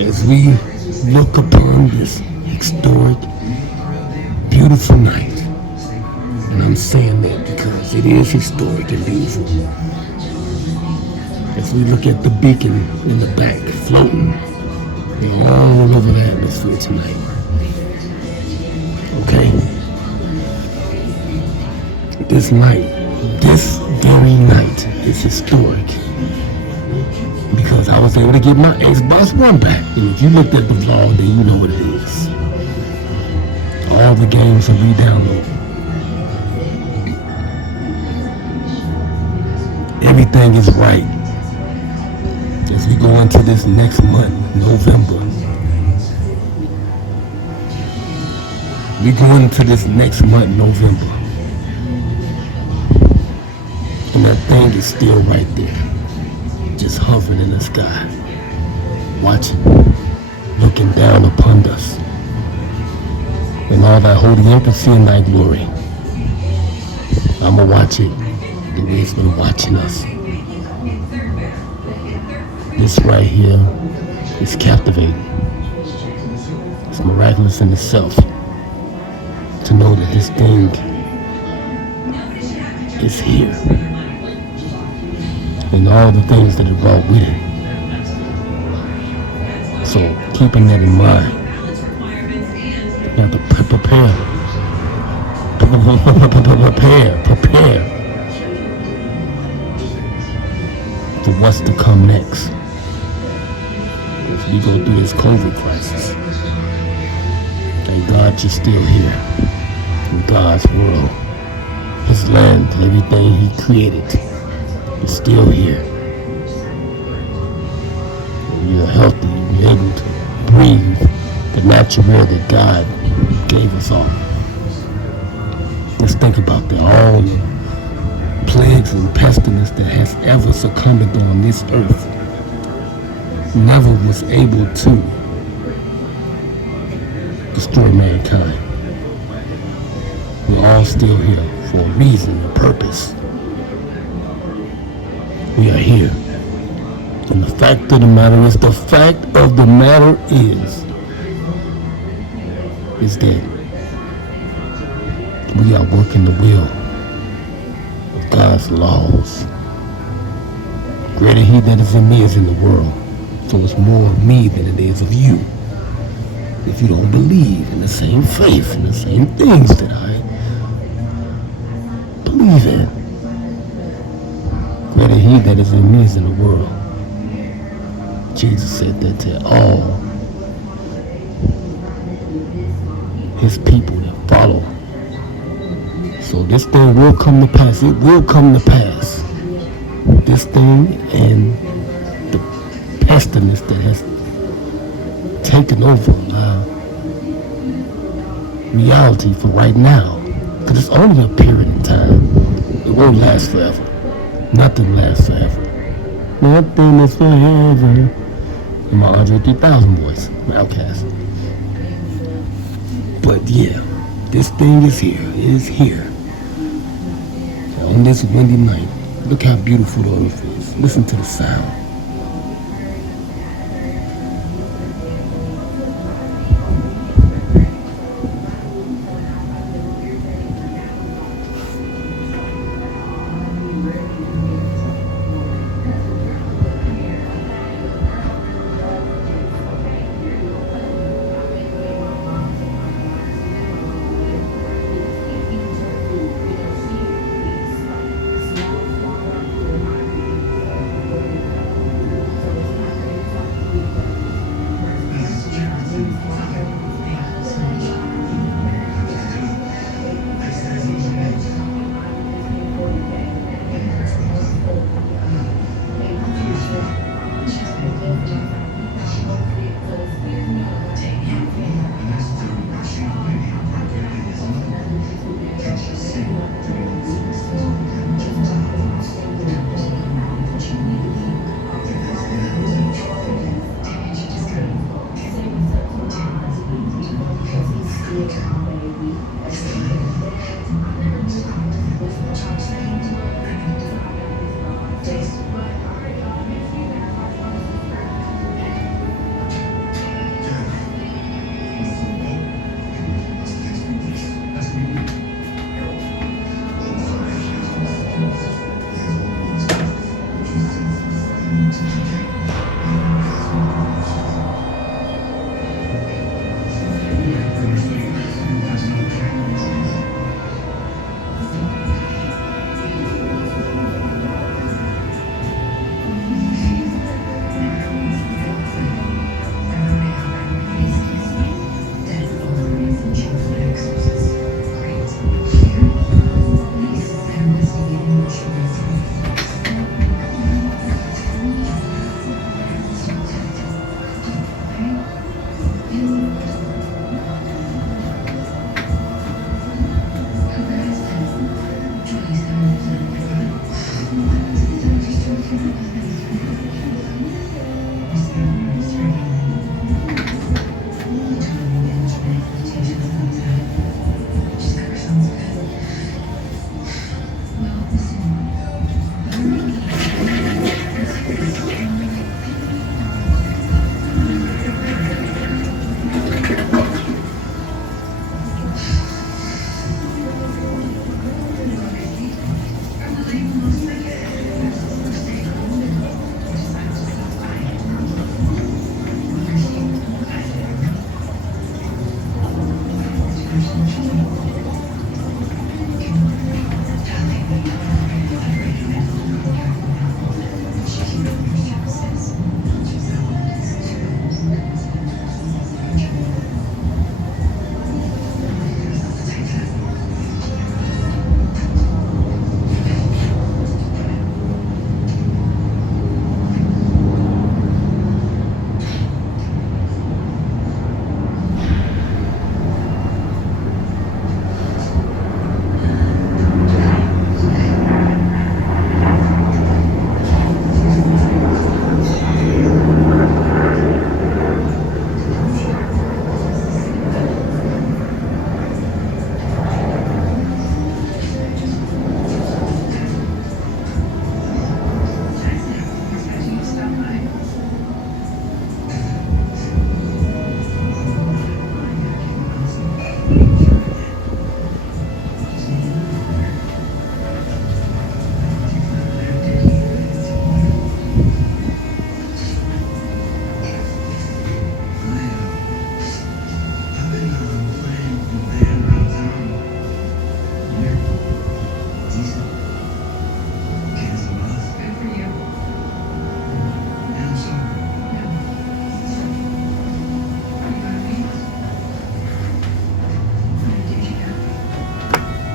As we look upon this historic, beautiful night, and I'm saying that because it is historic and beautiful, as we look at the beacon in the back floating all over the atmosphere tonight, okay? This night, this very night is historic because I was able to get my Xbox One back. And if you looked at the vlog, then you know what it is. All the games are re-downloaded. Everything is right as we go into this next month, November. We go into this next month, November. And that thing is still right there, just hovering in the sky, watching, looking down upon us, and all that holy empathy and thy glory. I'ma watch it the way it's been watching us. This right here is captivating. It's miraculous in itself to know that this thing is here. And all the things that it brought with it. So keeping that in mind, you have to prepare for what's to come next. As we go through this COVID crisis, thank God you're still here in God's world, His land, everything He created. You're still here. You're healthy. You're able to breathe the natural air that God gave us all. Let's think about that. All the plagues and pestilence that has ever succumbed on this earth never was able to destroy mankind. We're all still here for a reason, a purpose. We are here. And the fact of the matter is that we are working the will of God's laws. Greater He that is in me is in the world. So it's more of me than it is of you. If you don't believe in the same faith and the same things that I believe in, greater He that is in me is in the world. Jesus said that to all His people that follow. So this thing will come to pass. It will come to pass. This thing and the pestilence that has taken over reality for right now. Because it's only a period in time. It won't last forever. Nothing lasts forever. Nothing is forever. In my Andre 3000 voice, Outcast. But yeah, this thing is here. It is here. On this windy night, look how beautiful the earth is. Listen to the sound.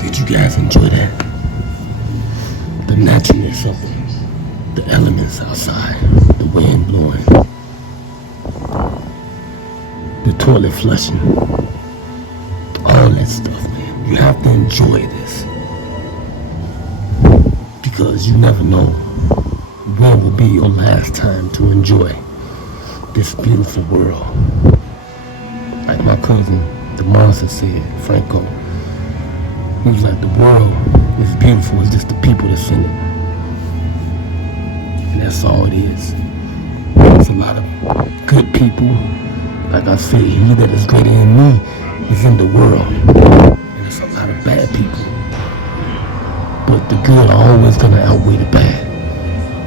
Did you guys enjoy that? The naturalness of the elements outside, the wind blowing, the toilet flushing, all that stuff, man. You have to enjoy this because you never know when will be your last time to enjoy this beautiful world. Like my cousin, the monster said, Franco, he was like, the world is beautiful, it's just the people that's in it. And that's all it is. There's a lot of good people. Like I said, he that is greater than me is in the world. And there's a lot of bad people. But the good are always gonna outweigh the bad.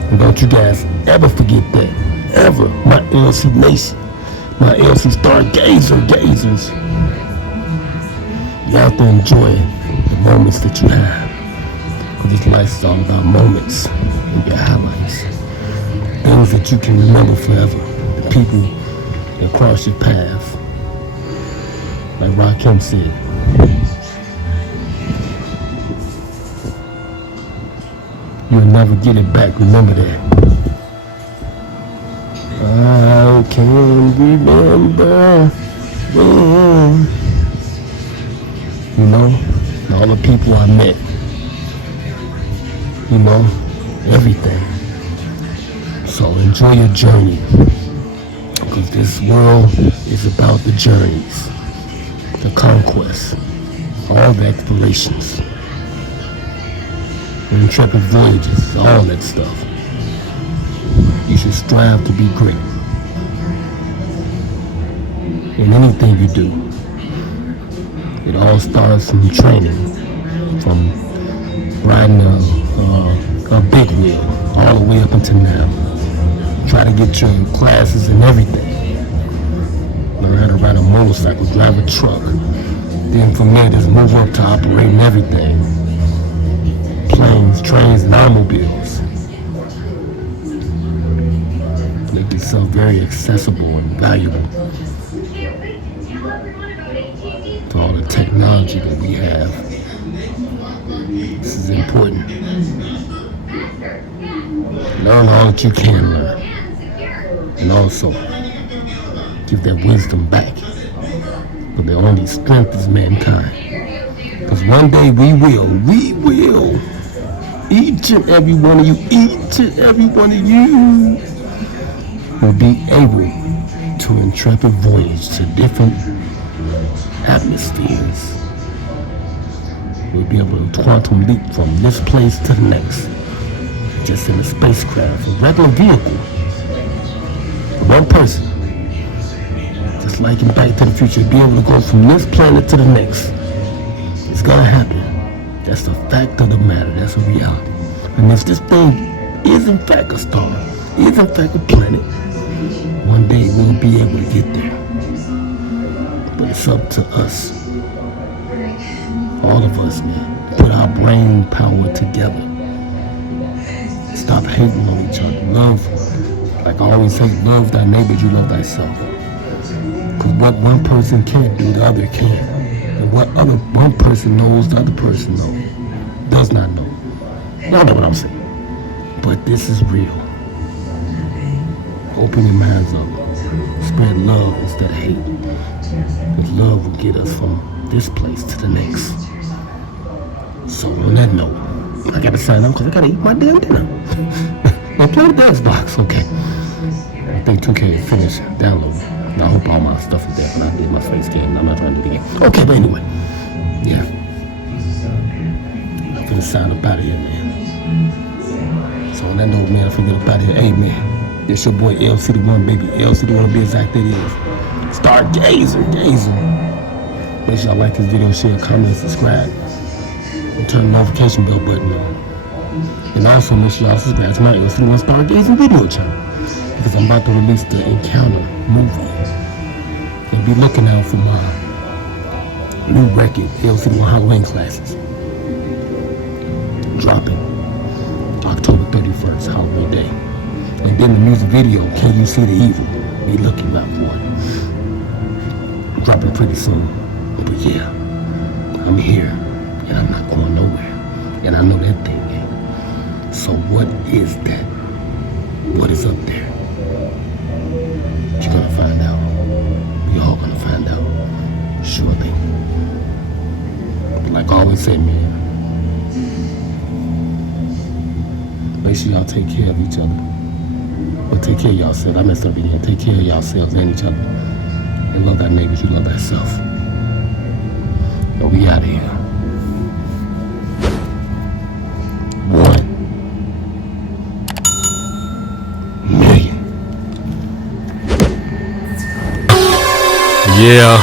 And don't you guys ever forget that. Ever. My LC Nation, my LC gazers. You have to enjoy the moments that you have. Because this life is all about moments and your highlights. Things that you can remember forever. The people that cross your path. Like Rakim said. You'll never get it back, remember that. I can remember when, you know, and all the people I met, you know, everything. So enjoy your journey, because this world is about the journeys, the conquests, all the explorations, the intrepid voyages, all that stuff. You should strive to be great in anything you do. It all starts from training, from riding a big wheel all the way up until now. Try to get your classes and everything. Learn how to ride a motorcycle, drive a truck. Then from there, just move up to operating everything. Planes, trains, and automobiles. Make yourself very accessible and valuable to all the technology that we have. This is important. Learn all that you can learn. And also, give that wisdom back. For the only strength is mankind. Because one day we will, each and every one of you will be able to intrepid voyage to different atmospheres. We'll be able to quantum leap from this place to the next. Just in a spacecraft, a regular vehicle. One person. Just like in Back to the Future, be able to go from this planet to the next. It's gonna happen. That's the fact of the matter. That's a reality. And if this thing is in fact a star, is in fact a planet, one day we'll be able to get there. But it's up to us. All of us, man. Put our brain power together. Stop hating on each other. Love. Like I always say, love thy neighbor, you love thyself. Because what one person can't do, the other can. And what one person knows, the other person does not know. Y'all know what I'm saying. But this is real. Open your minds up. Spread love instead of hate. Because love will get us from this place to the next. So on that note, I gotta sign up because I gotta eat my damn dinner. I'll play the dance box, okay. I think 2K is finished downloading. I hope all my stuff is there when I did my face game. I'm not trying to do it again. Okay, but anyway. Yeah. I'm finna sign up out of here, man. So on that note, man, I'm finna get up out of here. Hey, man. It's your boy LCDAONE, baby. LCDAONE be exact that is. Start gazing. Make sure y'all like this video, share, comment, subscribe. And turn the notification bell button on. And also make sure y'all subscribe to my LCDAONE Stargazing video channel. Because I'm about to release the Encounter movie. And be looking out for my new record, LCDAONE Halloween Classes. Dropping October 31st, Halloween Day. And then the music video, Can You See the Evil? Be looking out for it. Dropping pretty soon. But yeah, I'm here. And I'm not going nowhere. And I know that thing, man. So what is that? What is up there? You're gonna find out. You're all gonna find out. Surely. But like I always say, man. Make sure y'all take care of each other. But take care of yourselves. I messed up again. Take care of yourselves and each other. And love thy neighbors, you love thyself. Yo, we out of here. 1 million. Yeah.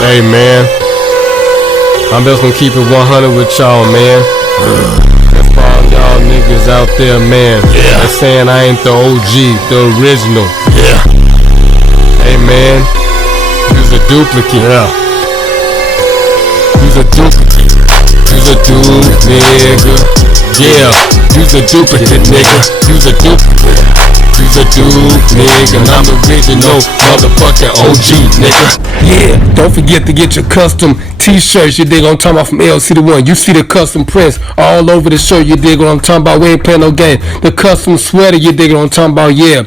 Hey, man. I'm just gonna keep it 100 with y'all, man. That's for all y'all niggas out there, man. That's saying I ain't the OG, the original. Hey, man. You's a duplicate. You's a duplicate. You's a dude, nigga. You's a duplicate, nigga. You's a duplicate. You's a dude, nigga. And I'm the original motherfucking OG, nigga. Yeah, don't forget to get your custom t-shirts, you dig what I'm talking about, from LCDAONE. You see the custom prints all over the shirt, you dig what I'm talking about. We ain't playing no game. The custom sweater, you dig what I'm talking about. Yeah,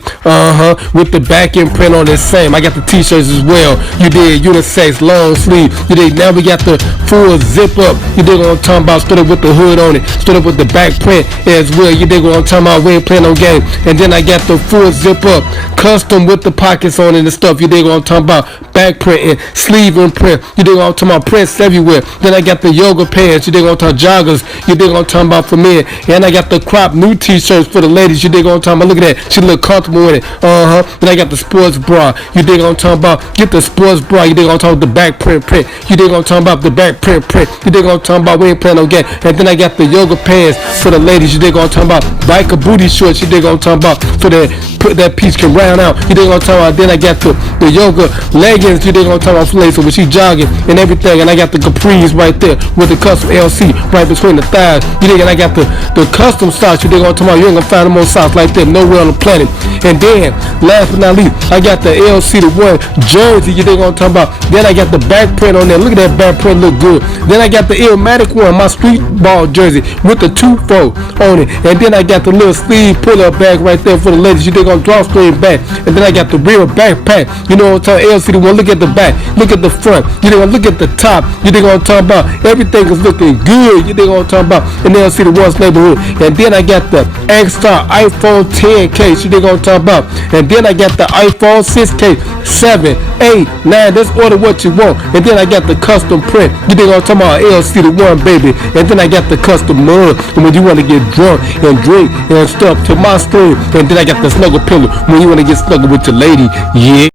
with the back end print on the same. I got the t-shirts as well. You dig unisex, long sleeve. You dig, now we got the full zip up. You dig what I'm talking about. Stood up with the hood on it. Stood up with the back print as well. You dig what I'm talking about. We ain't playing no game. And then I got the full zip up, custom with the pockets on it and stuff. You dig what I'm talking about. Back print and sleeve imprint. You dig what I'm talking about? Prints everywhere. Then I got the yoga pants. You dig what I'm talking about? Joggers. You dig what I'm talking about for men. And I got the crop new t-shirts for the ladies. You dig what I'm talking about? Look at that. She look comfortable in it. Then I got the sports bra. You dig what I'm talking about? Get the sports bra. You dig what I'm talking about? The back print. You dig what I'm talking about? The back print. You dig what I'm talking about? We ain't playing no game. And then I got the yoga pants for the ladies. You dig what I'm talking about? Biker booty shorts. You dig what I'm talking about? For that, put that piece can round out. You dig what I'm talking about? Then I got the yoga leggings. You dig what I'm talking about? For ladies. So when she jogging and everything. And I got the capris right there with the custom LC right between the thighs. You dig? And I got the custom socks. You dig what I'm talking about? You ain't gonna find no more socks like that nowhere on the planet. And then last but not least, I got the LCDAONE jersey. You dig what I'm talking about? Then I got the back print on there. Look at that back print, look good. Then I got the Illmatic one, my street ball jersey with the 2-fold on it. And then I got the little sleeve pull-up bag right there for the ladies. You dig on drawstring bag. And then I got the real backpack. You know what I'm talking about? LCDAONE. Look at the back. Look at the front. You dig? Look at the top. You dig what I'm talking about? Everything is looking good. You dig what I'm talking about? In LCDAONE's neighborhood. And then I got the X-Star iPhone 10 case. You dig what I'm talking about? And then I got the iPhone 6 case. 7, 8, 9. Just order what you want. And then I got the custom print. You dig what I'm talking about? LCDAONE, baby. And then I got the custom mug. And when you want to get drunk and drink and stuff to my stream. And then I got the snuggle pillow when you want to get snuggle with your lady. Yeah.